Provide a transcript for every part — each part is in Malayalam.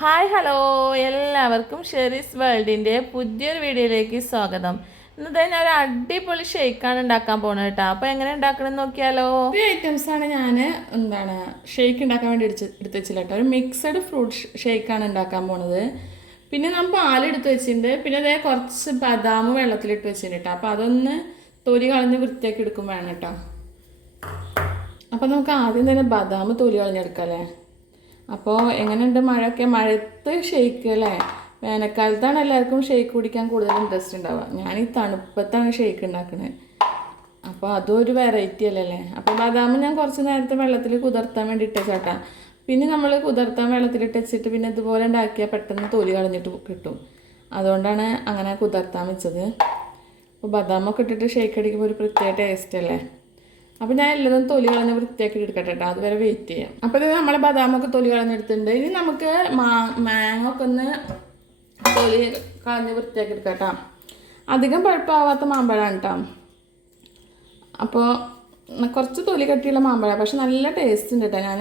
ഹായ് ഹലോ എല്ലാവർക്കും ഷെറീസ് വേൾഡിൻ്റെ പുതിയൊരു വീഡിയോയിലേക്ക് സ്വാഗതം. ഇന്നത്തെ ഞാൻ ഒരു അടിപൊളി ഷേക്കാണ് ഉണ്ടാക്കാൻ പോകുന്നത് കേട്ടോ. അപ്പോൾ എങ്ങനെ ഉണ്ടാക്കണമെന്ന് നോക്കിയാലോ. ഈ ഐറ്റംസാണ് ഞാൻ ഷേക്ക് ഉണ്ടാക്കാൻ വേണ്ടി എടുത്ത് വെച്ചില്ല കേട്ടോ. ഒരു മിക്സഡ് ഫ്രൂട്ട് ഷേക്കാണ് ഉണ്ടാക്കാൻ പോണത്. പിന്നെ നമ്മൾ പാലെടുത്ത് വെച്ചിട്ടുണ്ട്. പിന്നെ അതേ കുറച്ച് ബദാം വെള്ളത്തിലിട്ട് വെച്ചിട്ടുണ്ട് കേട്ടോ. അപ്പോൾ അതൊന്ന് തൊലി കളഞ്ഞ് വൃത്തിയാക്കി എടുക്കും വേണം കേട്ടോ. അപ്പോൾ നമുക്ക് ആദ്യം തന്നെ ബദാം തൊലി കളഞ്ഞെടുക്കാം അല്ലേ. അപ്പോൾ എങ്ങനെയുണ്ട് മഴത്ത് ഷേക്ക് അല്ലേ. വേനൽക്കാലത്താണ് എല്ലാവർക്കും ഷേക്ക് കുടിക്കാൻ കൂടുതൽ ഇൻട്രസ്റ്റ് ഉണ്ടാവുക. ഞാൻ ഈ തണുപ്പത്താണ് ഷേക്ക് ഉണ്ടാക്കുന്നത്. അപ്പോൾ അതും ഒരു വെറൈറ്റി അല്ലല്ലേ. അപ്പോൾ ബദാം ഞാൻ കുറച്ച് നേരത്തെ വെള്ളത്തിൽ കുതിർത്താൻ വേണ്ടി ഇട്ടേച്ചാട്ടാ. പിന്നെ നമ്മൾ കുതിർത്താൻ വെള്ളത്തിലിട്ട് വെച്ചിട്ട് പിന്നെ ഇതുപോലെ ഉണ്ടാക്കിയാൽ പെട്ടെന്ന് തൊലി കളഞ്ഞിട്ട് കിട്ടും. അതുകൊണ്ടാണ് അങ്ങനെ കുതിർത്താൻ വെച്ചത്. അപ്പോൾ ബദാമൊക്കെ ഇട്ടിട്ട് ഷേക്ക് അടിക്കുമ്പോൾ ഒരു പ്രത്യേക ടേസ്റ്റ് അല്ലേ. അപ്പോൾ ഞാൻ എല്ലതും തൊലി കളഞ്ഞ് വൃത്തിയാക്കി എടുക്കട്ടെ കേട്ടോ. അതുവരെ വെയിറ്റ് ചെയ്യാം. അപ്പോൾ ഇത് നമ്മൾ ബദാമൊക്കെ തൊലി കളഞ്ഞെടുത്തിട്ടുണ്ട്. ഇനി നമുക്ക് മാങ്ങ ഒക്കെ ഒന്ന് തൊലി കളഞ്ഞ് വൃത്തിയാക്കി എടുക്കാം കേട്ടോ. അധികം പഴുപ്പാവാത്ത മാമ്പഴമാണ് കേട്ടോ. അപ്പോൾ കുറച്ച് തൊലി കട്ടിയുള്ള മാമ്പഴമാണ്, പക്ഷെ നല്ല ടേസ്റ്റ് ഉണ്ട് കേട്ടോ. ഞാൻ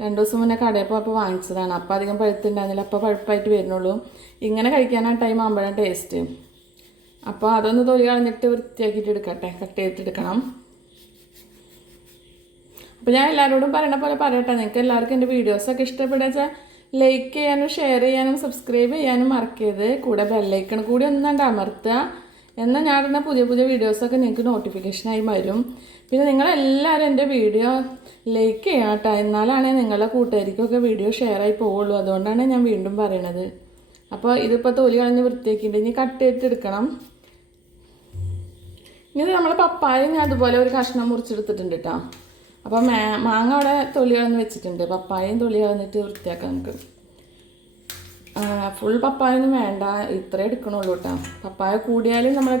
2 ദിവസം മുന്നേ കടയിൽ പോയപ്പോൾ വാങ്ങിച്ചതാണ്. അപ്പോൾ അധികം പഴുത്തുണ്ടായിരുന്നില്ല. അപ്പോൾ പഴുപ്പായിട്ട് വരുന്നുള്ളൂ. ഇങ്ങനെ കഴിക്കാനാണ് ടൈം മാമ്പഴം ടേസ്റ്റ്. അപ്പോൾ അതൊന്ന് തൊലി കളഞ്ഞിട്ട് വൃത്തിയാക്കിയിട്ട് എടുക്കട്ടെ. കട്ട് ചെയ്തിട്ടെടുക്കണം. അപ്പോൾ ഞാൻ എല്ലാവരോടും പറയണ പോലെ പറയട്ടെ. നിങ്ങൾക്ക് എല്ലാവർക്കും എൻ്റെ വീഡിയോസൊക്കെ ഇഷ്ടപ്പെടുക ലൈക്ക് ചെയ്യാനും ഷെയർ ചെയ്യാനും സബ്സ്ക്രൈബ് ചെയ്യാനും മറക്കരുത്. കൂടെ ബെല്ലൈക്കൺ കൂടി ഒന്നുണ്ട് അമർത്തുക. എന്നാൽ ഞാൻ ഇടുന്ന പുതിയ പുതിയ വീഡിയോസൊക്കെ നിങ്ങൾക്ക് നോട്ടിഫിക്കേഷനായി വരും. പിന്നെ നിങ്ങളെല്ലാവരും എൻ്റെ വീഡിയോ ലൈക്ക് ചെയ്യാം കേട്ടോ. എന്നാലാണ് നിങ്ങളുടെ കൂട്ടുകാർക്കൊക്കെ വീഡിയോ ഷെയർ ആയി പോവുള്ളൂ. അതുകൊണ്ടാണ് ഞാൻ വീണ്ടും പറയണത്. അപ്പോൾ ഇതിപ്പോൾ തൊലി കളഞ്ഞ് വൃത്തിയാക്കിയിട്ട് ഇനി കട്ട് ചെയ്തിട്ടെടുക്കണം. ഇനി നമ്മൾ പപ്പായ ഞാൻ അതുപോലെ ഒരു കഷ്ണം മുറിച്ചെടുത്തിട്ടുണ്ട് കേട്ടോ. അപ്പോൾ മാങ്ങ അവിടെ തൊലി കളഞ്ഞ് വെച്ചിട്ടുണ്ട്. പപ്പായയും തൊലി കളഞ്ഞിട്ട് വൃത്തിയാക്കാം നമുക്ക്. ഫുൾ പപ്പായൊന്നും വേണ്ട, ഇത്രേ എടുക്കണുള്ളൂ കേട്ടോ. പപ്പായ കൂടിയാലും നമ്മുടെ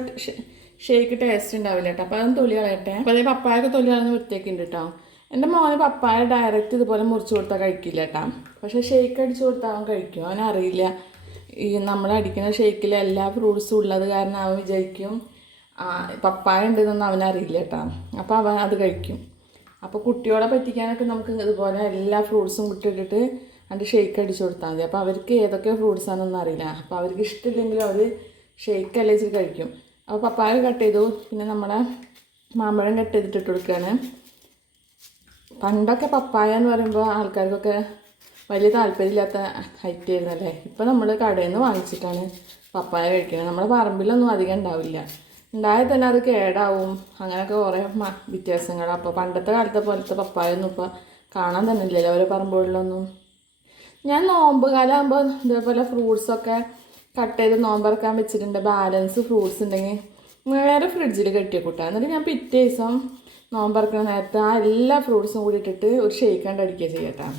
ഷേക്ക് ടേസ്റ്റ് ഉണ്ടാവില്ല കേട്ടോ. അപ്പോൾ അതൊന്നും തൊലി കളയട്ടെ. അപ്പോൾ അതേ പപ്പായൊക്കെ തൊലി കളഞ്ഞ് വൃത്തിയാക്കിയിട്ടുണ്ട് കേട്ടോ. എൻ്റെ മോന് പപ്പായ ഡയറക്റ്റ് ഇതുപോലെ മുറിച്ച് കൊടുത്താൽ കഴിക്കില്ല കേട്ടോ. പക്ഷേ ഷേക്ക് അടിച്ച് കൊടുത്താൽ അവൻ കഴിക്കും. അവനറിയില്ല ഈ നമ്മൾ അടിക്കുന്ന ഷേക്കിൽ എല്ലാ ഫ്രൂട്ട്സും ഉള്ളത് കാരണം അവൻ വിചാരിക്കും പപ്പായ ഉണ്ടെന്നൊന്നും അവനറിയില്ല കേട്ടോ. അപ്പോൾ അവൻ അത് കഴിക്കും. അപ്പോൾ കുട്ടിയോടെ പറ്റിക്കാനൊക്കെ നമുക്ക് ഇതുപോലെ എല്ലാ ഫ്രൂട്ട്സും കുട്ടിയിട്ടിട്ട് അതിൻ്റെ ഷേക്ക് അടിച്ചു കൊടുത്താൽ മതി. അപ്പോൾ അവർക്ക് ഏതൊക്കെ ഫ്രൂട്ട്സാണെന്നൊന്നും അറിയില്ല. അപ്പോൾ അവർക്ക് ഇഷ്ടമില്ലെങ്കിലും അവർ ഷേക്ക് അല്ലേ വെച്ചിട്ട് കഴിക്കും. അപ്പോൾ പപ്പായ കട്ട് ചെയ്തു. പിന്നെ നമ്മളെ മാമ്പഴം കട്ട് ചെയ്തിട്ട് ഇട്ട് കൊടുക്കുകയാണ്. പണ്ടൊക്കെ പപ്പായ എന്ന് പറയുമ്പോൾ ആൾക്കാർക്കൊക്കെ വലിയ താല്പര്യമില്ലാത്ത ഐറ്റം ആയിരുന്നല്ലേ. ഇപ്പോൾ നമ്മൾ കടയിൽ നിന്ന് വാങ്ങിച്ചിട്ടാണ് പപ്പായ കഴിക്കുന്നത്. നമ്മുടെ പറമ്പിലൊന്നും അധികം ഉണ്ടാവില്ല. ഉണ്ടായാൽ തന്നെ അത് കേടാവും. അങ്ങനെയൊക്കെ കുറേ വ്യത്യാസങ്ങൾ. അപ്പോൾ പണ്ടത്തെ കാലത്തെ പോലത്തെ പപ്പായൊന്നും ഇപ്പോൾ കാണാൻ തന്നെ ഇല്ലല്ലോ ഓരോ പറമ്പുകളിലൊന്നും. ഞാൻ നോമ്പ് കാലമാകുമ്പോൾ ഇതേപോലെ ഫ്രൂട്ട്സൊക്കെ കട്ട് ചെയ്ത് നോമ്പറക്കാൻ വെച്ചിട്ടുണ്ട്. ബാലൻസ് ഫ്രൂട്ട്സ് ഉണ്ടെങ്കിൽ നേരെ ഫ്രിഡ്ജിൽ കെട്ടി കൂട്ടാം. എന്നിട്ട് ഞാൻ പിറ്റേ ദിവസം നോമ്പറക്കുന്ന നേരത്തെ ആ എല്ലാ ഫ്രൂട്ട്സും കൂടി ഇട്ടിട്ട് ഒരു ഷേക്ക് കണ്ട് അടിക്കുക ചെയ്യട്ടാ.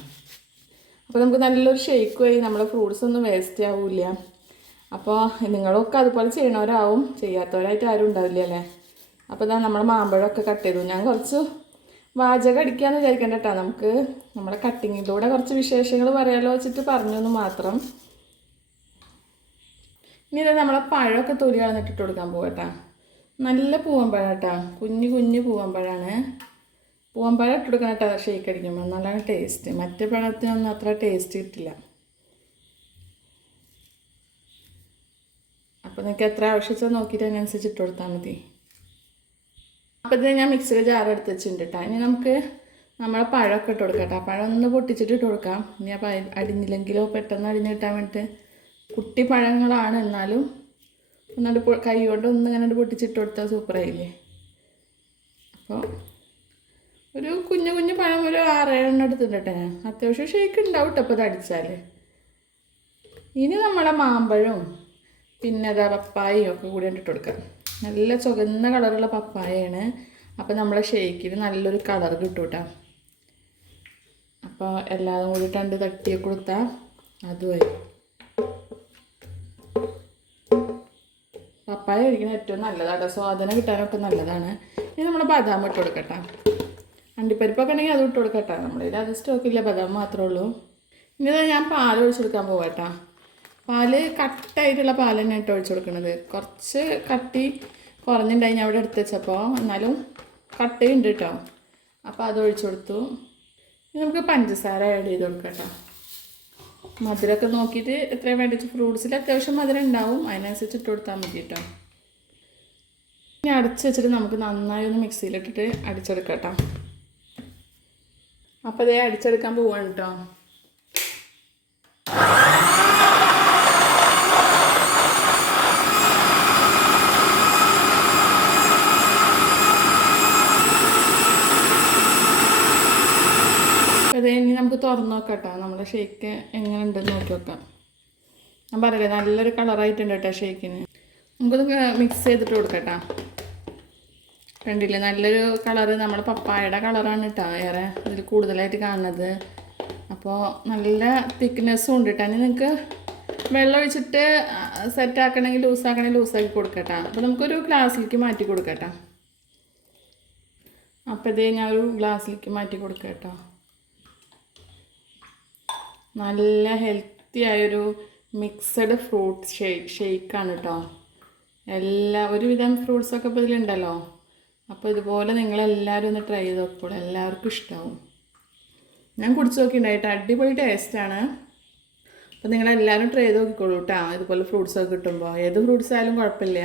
അപ്പോൾ നമുക്ക് നല്ലൊരു ഷേക്ക് വഴി നമ്മുടെ ഫ്രൂട്ട്സൊന്നും വേസ്റ്റ് ആവില്ല. അപ്പോൾ നിങ്ങളൊക്കെ അതുപോലെ ചെയ്യണവരാവും, ചെയ്യാത്തവരായിട്ട് ആരും ഉണ്ടാവില്ല അല്ലേ. അപ്പോൾ ഇതാ നമ്മൾ മാമ്പഴമൊക്കെ കട്ട് ചെയ്തു. ഞാൻ കുറച്ച് വാചകം അടിക്കാമെന്ന് വിചാരിക്കേണ്ട കേട്ടോ. നമുക്ക് നമ്മുടെ കട്ടിങ്ങിലൂടെ കുറച്ച് വിശേഷങ്ങൾ പറയാമല്ലോ വെച്ചിട്ട് പറഞ്ഞൊന്ന് മാത്രം. ഇനി ഇത് നമ്മളെ പഴമൊക്കെ തൊലി കളഞ്ഞിട്ടിട്ട് കൊടുക്കാൻ പോകട്ടാ. നല്ല പൂവമ്പഴം കേട്ടോ. കുഞ്ഞു പൂവമ്പഴമാണ്. പൂവമ്പഴം ഇട്ട് കൊടുക്കണം കേട്ടോ ഷേക്ക് അടിക്കുമ്പോൾ. നല്ലതാണ് ടേസ്റ്റ്. മറ്റേ പഴത്തിനൊന്നും അത്ര ടേസ്റ്റ് കിട്ടില്ല. അപ്പോൾ നിങ്ങൾക്ക് എത്ര ആവശ്യച്ചാൽ നോക്കിയിട്ട് അതിനനുസരിച്ച് ഇട്ട് കൊടുത്താൽ മതി. അപ്പോൾ ഇത് ഞാൻ മിക്സിയിൽ ജാർ എടുത്ത് വെച്ചിട്ടുണ്ട് കേട്ടോ. ഇനി നമുക്ക് നമ്മളെ പഴമൊക്കെ ഇട്ട് കൊടുക്കാം കേട്ടോ. പഴം ഒന്ന് പൊട്ടിച്ചിട്ട് ഇട്ട് കൊടുക്കാം. ഇനി അപ്പോൾ അടിഞ്ഞില്ലെങ്കിലോ പെട്ടെന്ന് അടിഞ്ഞ് കിട്ടാൻ വേണ്ടിയിട്ട് കുട്ടി പഴങ്ങളാണ്, എന്നാലും ഒന്നുകൊണ്ട് കൈ കൊണ്ട് ഒന്നിങ്ങനെ പൊട്ടിച്ചിട്ട് കൊടുത്താൽ സൂപ്പറായില്ലേ. അപ്പോൾ ഒരു കുഞ്ഞു പഴം ഒരു 6-7 എടുത്തിട്ടുണ്ട് കേട്ടോ. ഞാൻ അത്യാവശ്യം ഷേക്ക് ഉണ്ടാവും കേട്ടോ ഇപ്പോൾ ഇത് അടിച്ചാൽ. ഇനി നമ്മളെ മാമ്പഴവും പിന്നെ അതാ പപ്പായയും ഒക്കെ കൂടി ഇട്ട് കൊടുക്കാം. നല്ല ചുവന്ന കളറുള്ള പപ്പായയാണ്. അപ്പോൾ നമ്മളെ ഷേക്കിന് നല്ലൊരു കളർ കിട്ടും കേട്ടോ. അപ്പോൾ എല്ലാതും കൂടി രണ്ട് തട്ടിയൊക്കെ കൊടുത്താൽ അതുമായി. പപ്പായ കഴിക്കുന്നത് ഏറ്റവും നല്ലതാണ്. സ്വാദന കിട്ടാനൊക്കെ നല്ലതാണ്. ഇനി നമ്മൾ ബദാം ഇട്ട് കൊടുക്കട്ടെ. അണ്ടിപ്പരിപ്പൊക്കെ ഉണ്ടെങ്കിൽ അത് ഇട്ട് കൊടുക്കട്ടെ. നമ്മളിത് അത് സ്റ്റോക്കില്ല, ബദാം മാത്രമേ ഉള്ളൂ. ഇനി ഞാൻ പാൽ ഒഴിച്ചെടുക്കാൻ പോകട്ടെ. പാല് കട്ടായിട്ടുള്ള പാൽ തന്നെ ഇട്ട് ഒഴിച്ചു കൊടുക്കുന്നത്. കുറച്ച് കട്ടി കുറഞ്ഞിട്ടുണ്ടായി ഞാൻ അവിടെ എടുത്ത് വെച്ചപ്പോൾ, എന്നാലും കട്ടയുണ്ട് കേട്ടോ. അപ്പോൾ അത് ഒഴിച്ചു കൊടുത്തു. ഇനി നമുക്ക് പഞ്ചസാര ആഡ് ചെയ്ത് കൊടുക്കാം കേട്ടോ. മധുരമൊക്കെ നോക്കിയിട്ട് എത്രയും വേണ്ടിച്ച് ഫ്രൂട്ട്സിൽ അത്യാവശ്യം മധുരം ഉണ്ടാവും, അതിനനുസരിച്ച് ഇട്ട് കൊടുത്താൽ മതി കേട്ടോ. ഇനി അടച്ച് വെച്ചിട്ട് നമുക്ക് നന്നായി ഒന്ന് മിക്സിയിലിട്ടിട്ട് അടിച്ചെടുക്കാം കേട്ടോ. അപ്പോൾ അതേ അടിച്ചെടുക്കാൻ പോവാണ് കേട്ടോ. അതേ ഇനി നമുക്ക് തുറന്ന് നോക്കാം കേട്ടോ, നമ്മുടെ ഷേക്ക് എങ്ങനെ ഉണ്ടെന്ന് നോക്കി നോക്കാം. ഞാൻ പറയല്ലേ നല്ലൊരു കളറായിട്ടുണ്ട് കേട്ടോ ഷേക്കിന്. നമുക്കൊന്ന് മിക്സ് ചെയ്തിട്ട് കൊടുക്കാം കേട്ടോ. കണ്ടില്ലേ നല്ലൊരു കളറ്, നമ്മുടെ പപ്പായയുടെ കളറാണ് കേട്ടോ ഏറെ ഇതിൽ കൂടുതലായിട്ട് കാണുന്നത്. അപ്പോൾ നല്ല തിക്നെസ്സും ഉണ്ട് കേട്ടോ. ഇനി നിങ്ങൾക്ക് വെള്ളം ഒഴിച്ചിട്ട് സെറ്റാക്കണമെങ്കിൽ ലൂസാക്കണമെങ്കിൽ ലൂസാക്കി കൊടുക്കട്ടോ. അപ്പോൾ നമുക്കൊരു ഗ്ലാസ്സിലേക്ക് മാറ്റി കൊടുക്കട്ടോ. അപ്പോൾ ഇതേ ഞാൻ ഒരു ഗ്ലാസ്സിലേക്ക് മാറ്റി കൊടുക്കാം കേട്ടോ. നല്ല ഹെൽത്തി ആയൊരു മിക്സഡ് ഫ്രൂട്ട് ഷേക്കാണ് കേട്ടോ. ഒരുവിധം ഫ്രൂട്ട്സൊക്കെ ഇപ്പോൾ ഇതിലുണ്ടല്ലോ. അപ്പോൾ ഇതുപോലെ നിങ്ങളെല്ലാവരും ഒന്ന് ട്രൈ ചെയ്ത് നോക്കിക്കോളൂ, എല്ലാവർക്കും ഇഷ്ടമാവും. ഞാൻ കുടിച്ച് നോക്കിയിട്ടുണ്ടായിട്ട് അടിപൊളി ടേസ്റ്റാണ്. അപ്പോൾ നിങ്ങളെല്ലാവരും ട്രൈ ചെയ്ത് നോക്കിക്കോളൂ കേട്ടോ. ഇതുപോലെ ഫ്രൂട്ട്സൊക്കെ കിട്ടുമ്പോൾ ഏത് ഫ്രൂട്ട്സ് ആയാലും കുഴപ്പമില്ല.